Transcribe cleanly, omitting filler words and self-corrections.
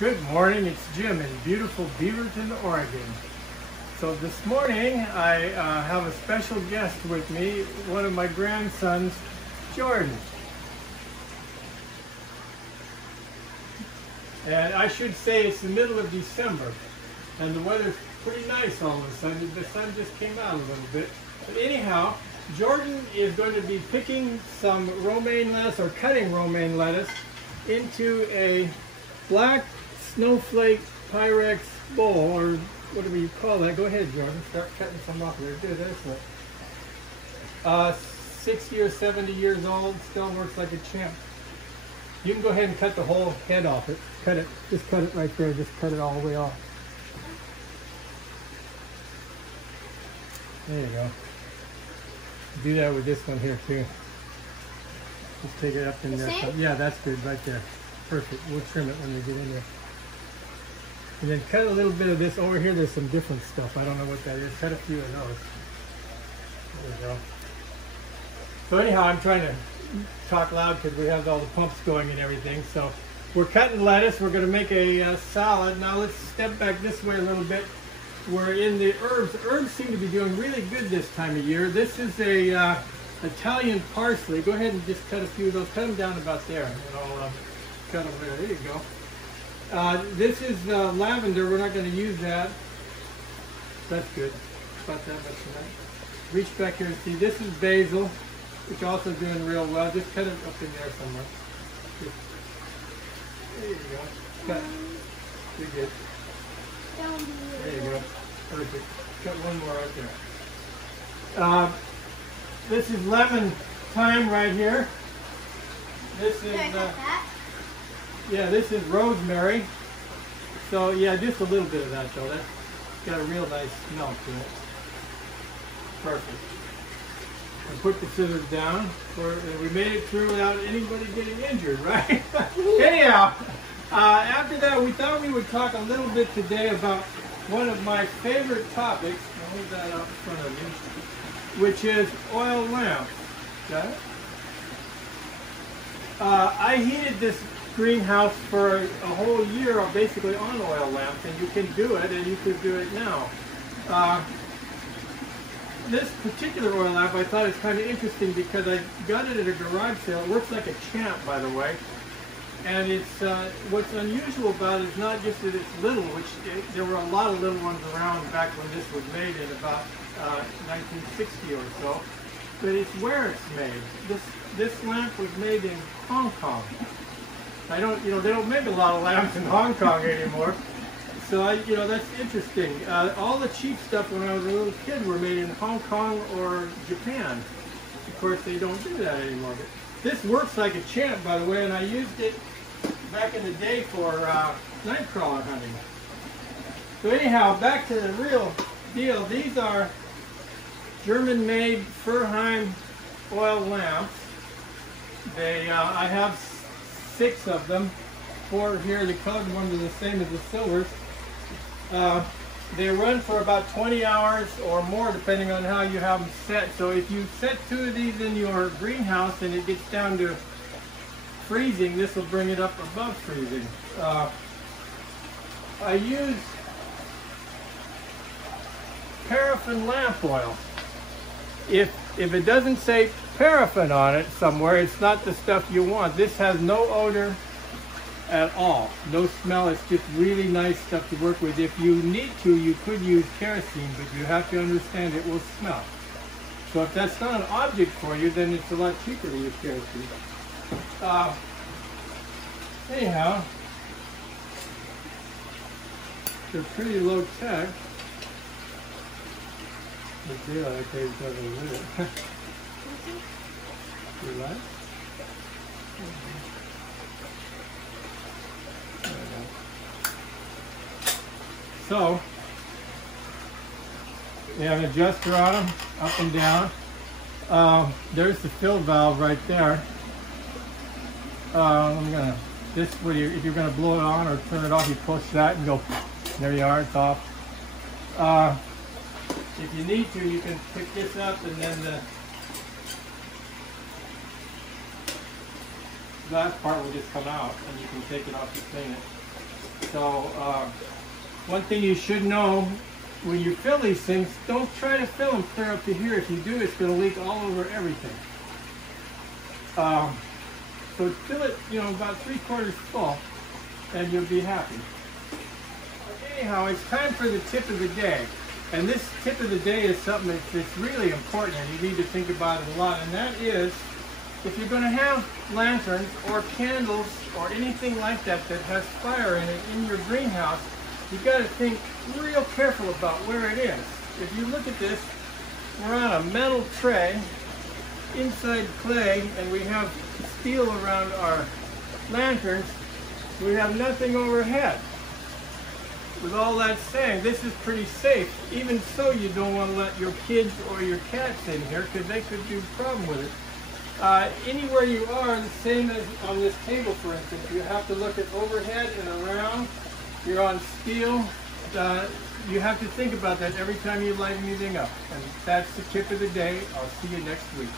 Good morning, it's Jim in beautiful Beaverton, Oregon. So this morning I have a special guest with me, one of my grandsons, Jordan. And I should say it's the middle of December and the weather's pretty nice all of a sudden. The sun just came out a little bit. But anyhow, Jordan is going to be picking some romaine lettuce or cutting romaine lettuce into a black snowflake Pyrex bowl, or whatever you call that. Go ahead, Jordan. Start cutting some off there. Do this one. 60 or 70 years old, still works like a champ. You can go ahead and cut the whole head off it. Cut it. Just cut it right there. Just cut it all the way off. There you go. Do that with this one here too. Just take it up in there. Yeah, that's good right there. Perfect. We'll trim it when we get in there. And then cut a little bit of this over here. There's some different stuff. I don't know what that is. Cut a few of those. There we go. So anyhow, I'm trying to talk loud because we have all the pumps going and everything. So we're cutting lettuce. We're going to make a salad. Now let's step back this way a little bit. We're in the herbs. The herbs seem to be doing really good this time of year. This is a Italian parsley. Go ahead and just cut a few of those. Cut them down about there. And I'll cut them there. There you go. This is lavender. We're not going to use that. That's good. About that much tonight. Reach back here and see. This is basil, which also doing real well. Just cut it up in there somewhere. Just, there you go. Cut. You're good. There you go. Perfect. Cut one more right there. This is lemon thyme right here. This is yeah, this is rosemary. So yeah, just a little bit of that though. That's got a real nice smell to it. Perfect. And put the scissors down. We made it through without anybody getting injured, right? Anyhow, after that, we thought we would talk a little bit today about one of my favorite topics. I'll hold that out in front of you, which is oil lamps. Got it? I heated this greenhouse for a whole year basically on oil lamps, and you can do it, and you could do it now. This particular oil lamp I thought is kind of interesting because I got it at a garage sale. It works like a champ, by the way. And it's what's unusual about it is not just that it's little, which there were a lot of little ones around back when this was made in about 1960 or so, but it's where it's made. This lamp was made in Hong Kong. They don't make a lot of lamps in Hong Kong anymore. So that's interesting. All the cheap stuff when I was a little kid were made in Hong Kong or Japan. Of course, they don't do that anymore. But this works like a champ, by the way, and I used it back in the day for nightcrawler hunting. So anyhow, back to the real deal. These are German-made Furheim oil lamps. I have 6 of them. 4 here. The colored ones are the same as the silvers. They run for about 20 hours or more depending on how you have them set. So if you set 2 of these in your greenhouse and it gets down to freezing, this will bring it up above freezing. I use paraffin lamp oil. If it doesn't say paraffin on it somewhere, it's not the stuff you want. This has no odor at all. No smell. It's just really nice stuff to work with. If you need to, you could use kerosene, but you have to understand it will smell. So if that's not an object for you, then it's a lot cheaper to use kerosene. Anyhow, they're pretty low tech. The deal, okay, it doesn't with it. You like? So, you have an adjuster on them, up and down. There's the fill valve right there. If you're gonna blow it on or turn it off, you push that and go. There you are, it's off. If you need to, you can pick this up and then the glass part will just come out and you can take it off and clean it. So one thing you should know when you fill these things, don't try to fill them clear up to here. If you do, it's going to leak all over everything. So fill it, about 3/4 full, and you'll be happy. Anyhow, it's time for the tip of the day. And this tip of the day is something that's really important, and you need to think about it a lot. And that is, if you're going to have lanterns or candles or anything like that that has fire in it in your greenhouse, you've got to think real careful about where it is. If you look at this, we're on a metal tray inside clay, and we have steel around our lanterns. We have nothing overhead. With all that saying, this is pretty safe. Even so, you don't want to let your kids or your cats in here because they could do a problem with it. Anywhere you are, the same as on this table, for instance, you have to look at overhead and around. You're on steel. You have to think about that every time you light anything up. And that's the tip of the day. I'll see you next week.